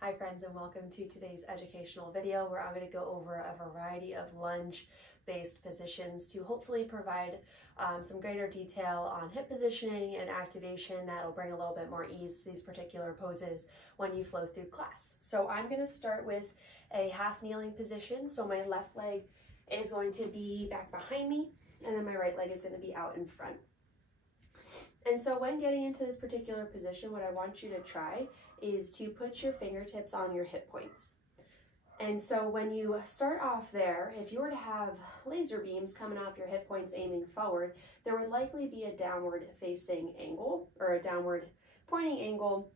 Hi friends, and welcome to today's educational video where I'm going to go over a variety of lunge-based positions to hopefully provide some greater detail on hip positioning and activation that'll bring a little bit more ease to these particular poses when you flow through class. So I'm going to start with a half kneeling position. So my left leg is going to be back behind me, and then my right leg is going to be out in front. And so when getting into this particular position, what I want you to try is to put your fingertips on your hip points. And so when you start off there, if you were to have laser beams coming off your hip points aiming forward, there would likely be a downward facing angle or a downward pointing angle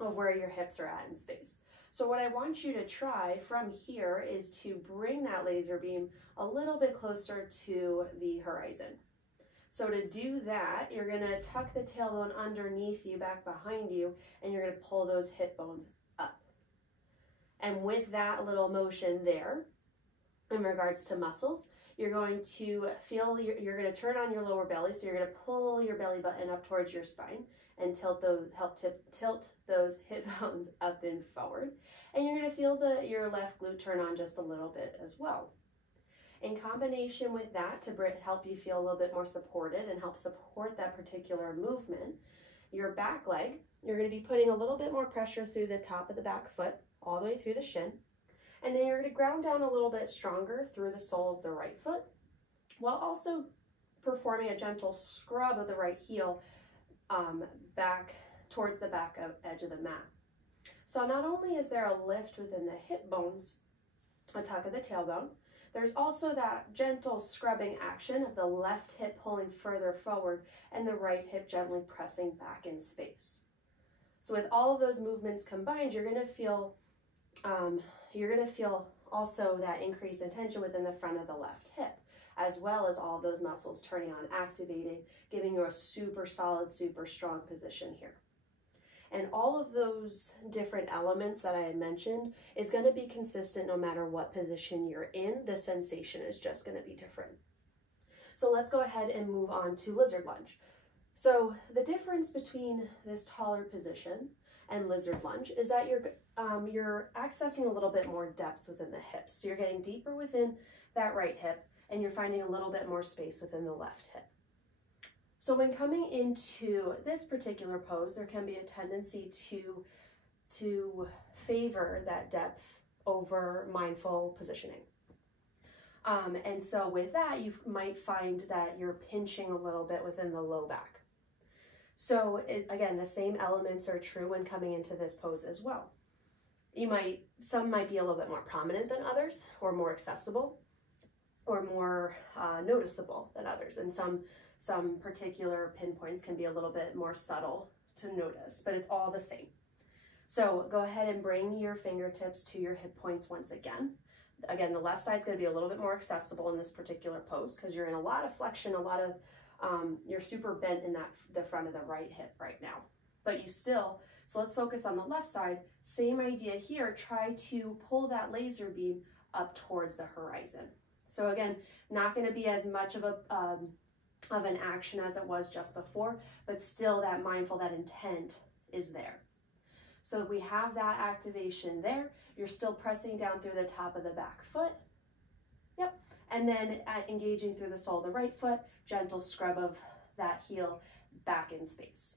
of where your hips are at in space. So what I want you to try from here is to bring that laser beam a little bit closer to the horizon. So to do that, you're going to tuck the tailbone underneath you, back behind you, and you're going to pull those hip bones up. And with that little motion there, in regards to muscles, you're going to feel, you're going to turn on your lower belly, so you're going to pull your belly button up towards your spine and tilt those hip bones up and forward. And you're going to feel your left glute turn on just a little bit as well. In combination with that, to help you feel a little bit more supported and help support that particular movement, your back leg, you're going to be putting a little bit more pressure through the top of the back foot, all the way through the shin. And then you're going to ground down a little bit stronger through the sole of the right foot, while also performing a gentle scrub of the right heel back towards the back edge of the mat. So not only is there a lift within the hip bones, a tuck of the tailbone, there's also that gentle scrubbing action of the left hip pulling further forward and the right hip gently pressing back in space. So with all of those movements combined, you're going to feel also that increase in tension within the front of the left hip, as well as all of those muscles turning on, activating, giving you a super solid, super strong position here. And all of those different elements that I had mentioned is going to be consistent no matter what position you're in. The sensation is just going to be different. So let's go ahead and move on to lizard lunge. So the difference between this taller position and lizard lunge is that you're accessing a little bit more depth within the hips. So you're getting deeper within that right hip and you're finding a little bit more space within the left hip. So when coming into this particular pose, there can be a tendency to favor that depth over mindful positioning. And so with that, you might find that you're pinching a little bit within the low back. So again, the same elements are true when coming into this pose as well. Some might be a little bit more prominent than others, or more accessible, or more noticeable than others. And some particular pinpoints can be a little bit more subtle to notice, but it's all the same. So go ahead and bring your fingertips to your hip points once again. Again, the left side is going to be a little bit more accessible in this particular pose because you're in a lot of flexion, you're super bent in the front of the right hip right now. But so let's focus on the left side. Same idea here, try to pull that laser beam up towards the horizon. So again, not going to be as much of an action as it was just before, but still that mindful, that intent is there. So we have that activation there. You're still pressing down through the top of the back foot. Yep. And then engaging through the sole of the right foot, gentle scrub of that heel back in space.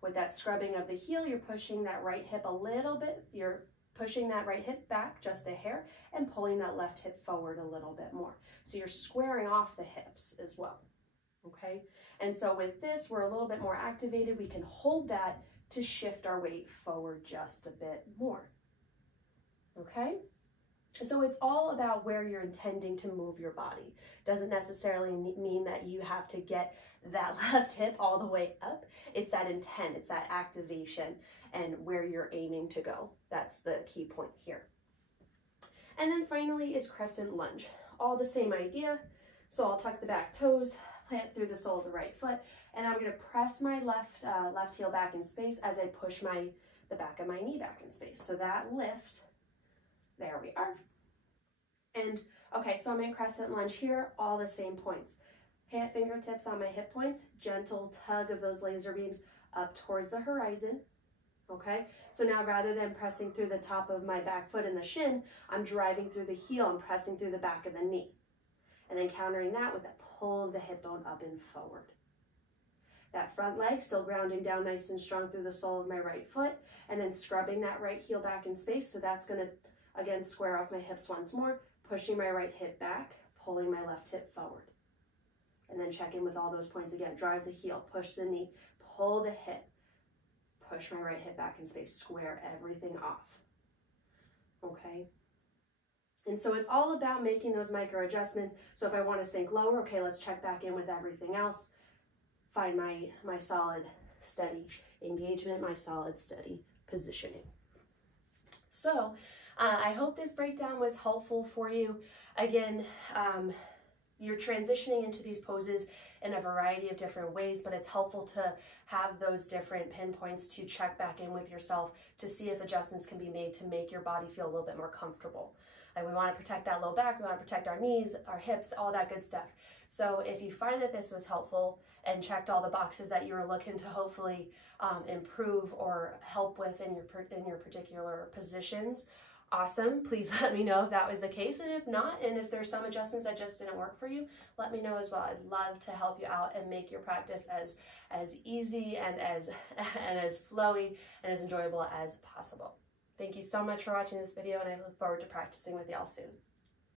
With that scrubbing of the heel, you're pushing that right hip a little bit. You're pushing that right hip back just a hair and pulling that left hip forward a little bit more. So you're squaring off the hips as well. Okay, and so with this, we're a little bit more activated. We can hold that to shift our weight forward just a bit more. Okay, so it's all about where you're intending to move your body. Doesn't necessarily mean that you have to get that left hip all the way up. It's that intent, it's that activation, and where you're aiming to go. That's the key point here. And then finally is crescent lunge. All the same idea. So I'll tuck the back toes, plant through the sole of the right foot, and I'm going to press my left heel back in space as I push the back of my knee back in space. So that lift, there we are. And okay, so I'm in crescent lunge here, all the same points. Fingertips on my hip points, gentle tug of those laser beams up towards the horizon. Okay, so now rather than pressing through the top of my back foot and the shin, I'm driving through the heel and pressing through the back of the knee. And then countering that with a pull of the hip bone up and forward. That front leg still grounding down nice and strong through the sole of my right foot, and then scrubbing that right heel back in space. So that's going to, again, square off my hips once more, pushing my right hip back, pulling my left hip forward. And then check in with all those points again. Drive the heel, push the knee, pull the hip, push my right hip back in space, square everything off. Okay? And so it's all about making those micro adjustments. So if I want to sink lower, okay, let's check back in with everything else. Find my solid, steady engagement, my solid, steady positioning. So I hope this breakdown was helpful for you. Again, you're transitioning into these poses in a variety of different ways, but it's helpful to have those different pinpoints to check back in with yourself to see if adjustments can be made to make your body feel a little bit more comfortable. And we want to protect that low back, we want to protect our knees, our hips, all that good stuff. So if you find that this was helpful and checked all the boxes that you were looking to hopefully improve or help with in your particular positions, awesome. Please let me know if that was the case, and if not, and if there's some adjustments that just didn't work for you, let me know as well. I'd love to help you out and make your practice as easy and as flowy and as enjoyable as possible. Thank you so much for watching this video, and I look forward to practicing with y'all soon.